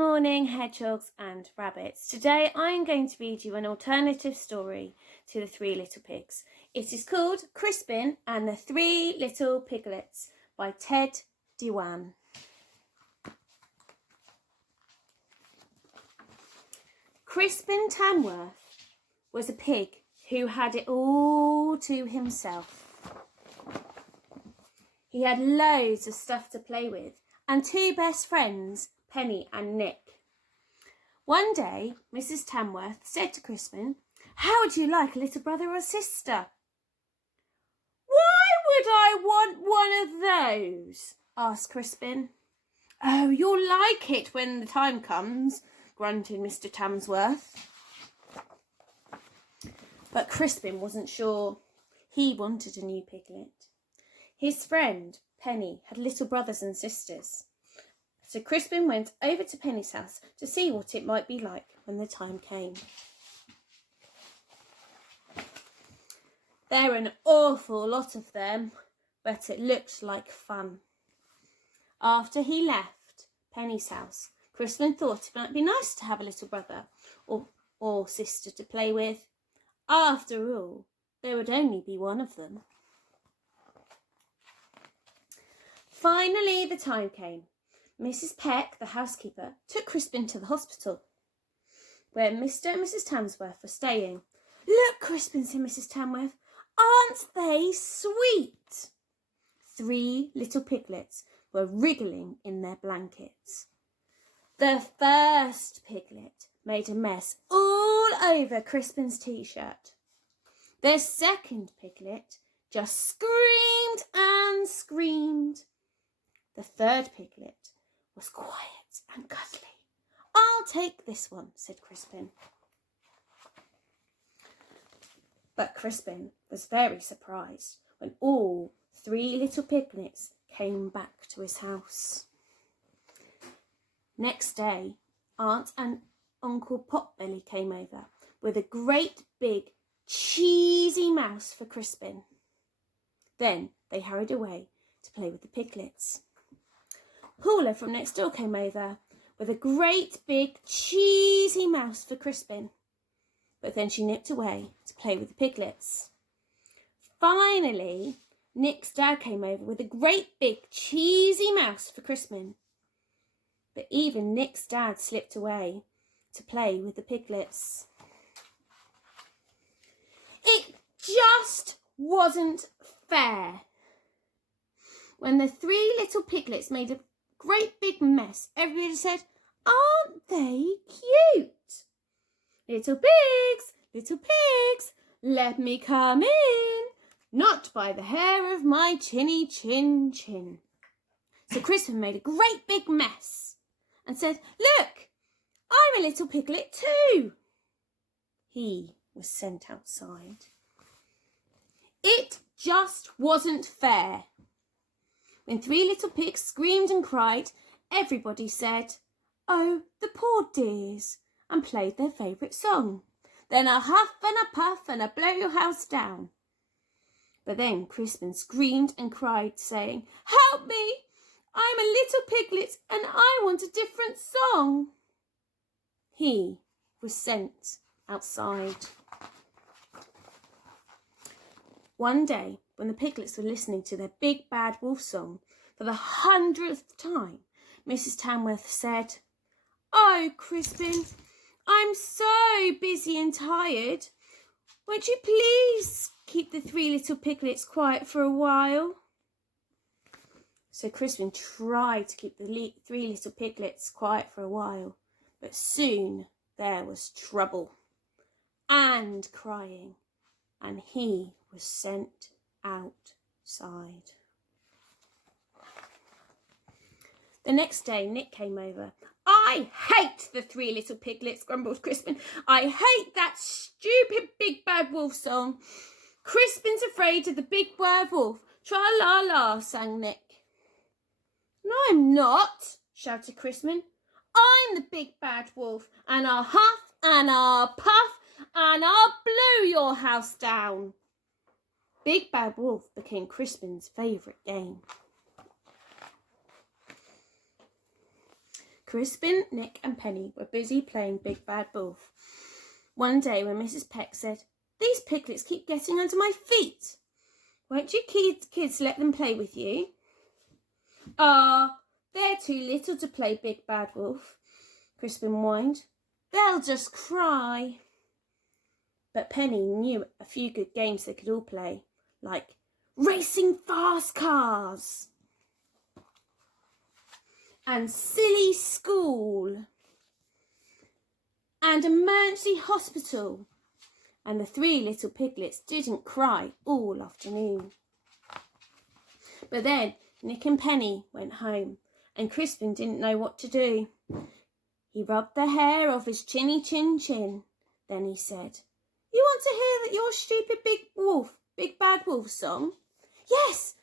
morning, hedgehogs and rabbits. Today I'm going to read you an alternative story to The Three Little Pigs. It is called Crispin and the Three Little Piglets by Dewan. Crispin Tamworth was a pig who had it all to himself. He had loads of stuff to play with and two best friends, Penny and Nick. One day, Mrs. Tamworth said to Crispin, "How would you like a little brother or sister?" "Why would I want one of those?" asked Crispin. "Oh, you'll like it when the time comes," grunted Mr. Tamworth. But Crispin wasn't sure. He wanted a new piglet. His friend, Penny, had little brothers and sisters. So Crispin went over to Penny's house to see what it might be like when the time came. There were an awful lot of them, but it looked like fun. After he left Penny's house, Crispin thought it might be nice to have a little brother or sister to play with. After all, there would only be one of them. Finally, the time came. Mrs. Peck, the housekeeper, took Crispin to the hospital, where Mr. and Mrs. Tamworth were staying. "Look, Crispin," said Mrs. Tamworth, "aren't they sweet?" Three little piglets were wriggling in their blankets. The first piglet made a mess all over Crispin's t-shirt. The second piglet just screamed and screamed. The third piglet was quiet and cuddly. "I'll take this one," said Crispin. But Crispin was very surprised when all three little piglets came back to his house. Next day, Aunt and Uncle Potbelly came over with a great big cheesy mouse for Crispin. Then they hurried away to play with the piglets. Paula from next door came over with a great big cheesy mouse for Crispin, but then she nipped away to play with the piglets. Finally, Nick's dad came over with a great big cheesy mouse for Crispin, but even Nick's dad slipped away to play with the piglets. It just wasn't fair. When the three little piglets made a great big mess, everybody said, "Aren't they cute? Little pigs, let me come in, not by the hair of my chinny chin chin." So Crispin made a great big mess and said, "Look, I'm a little piglet too." He was sent outside. It just wasn't fair. When three little pigs screamed and cried, everybody said, "Oh, the poor dears," and played their favourite song. Then a huff and a puff and a blow your house down. But then Crispin screamed and cried, saying, "Help me! I'm a little piglet and I want a different song." He was sent outside. One day, when the piglets were listening to their big bad wolf song for the 100th time, Mrs. Tamworth said, "Oh, Crispin, I'm so busy and tired. Won't you please keep the three little piglets quiet for a while?" So Crispin tried to keep the three little piglets quiet for a while, but soon there was trouble and crying, and he was sent outside. The next day, Nick came over. "I hate the three little piglets," grumbled Crispin. "I hate that stupid big bad wolf song. Crispin's afraid of the big bad wolf. Tra-la-la," sang Nick. "No, I'm not," shouted Crispin. "I'm the big bad wolf, and I'll huff and I'll puff and I'll blow your house down." Big Bad Wolf became Crispin's favourite game. Crispin, Nick and Penny were busy playing Big Bad Wolf. One day when Mrs. Peck said, "These piglets keep getting under my feet. Won't you kids let them play with you?" "Ah, they're too little to play Big Bad Wolf," Crispin whined. "They'll just cry." But Penny knew a few good games they could all play, like racing fast cars and silly school and emergency hospital. And the three little piglets didn't cry all afternoon. But then Nick and Penny went home, and Crispin didn't know what to do. He rubbed the hair off his chinny chin. Then he said, "You want to hear your stupid Big Bad Wolf song?" Yes.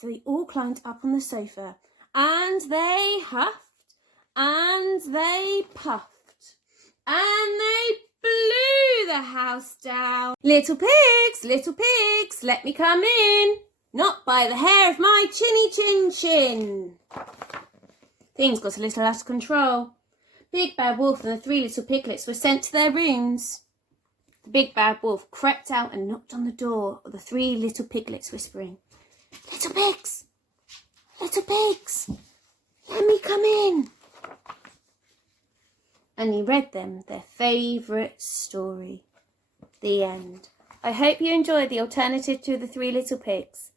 So they all climbed up on the sofa, and they huffed, and they puffed, and they blew the house down. Little pigs, let me come in. Not by the hair of my chinny chin. Things got a little out of control. Big Bad Wolf and the three little piglets were sent to their rooms. The Big Bad Wolf crept out and knocked on the door of the three little piglets, whispering, Little pigs, let me come in." And he read them their favourite story. The end. I hope you enjoyed the alternative to the Three Little Pigs.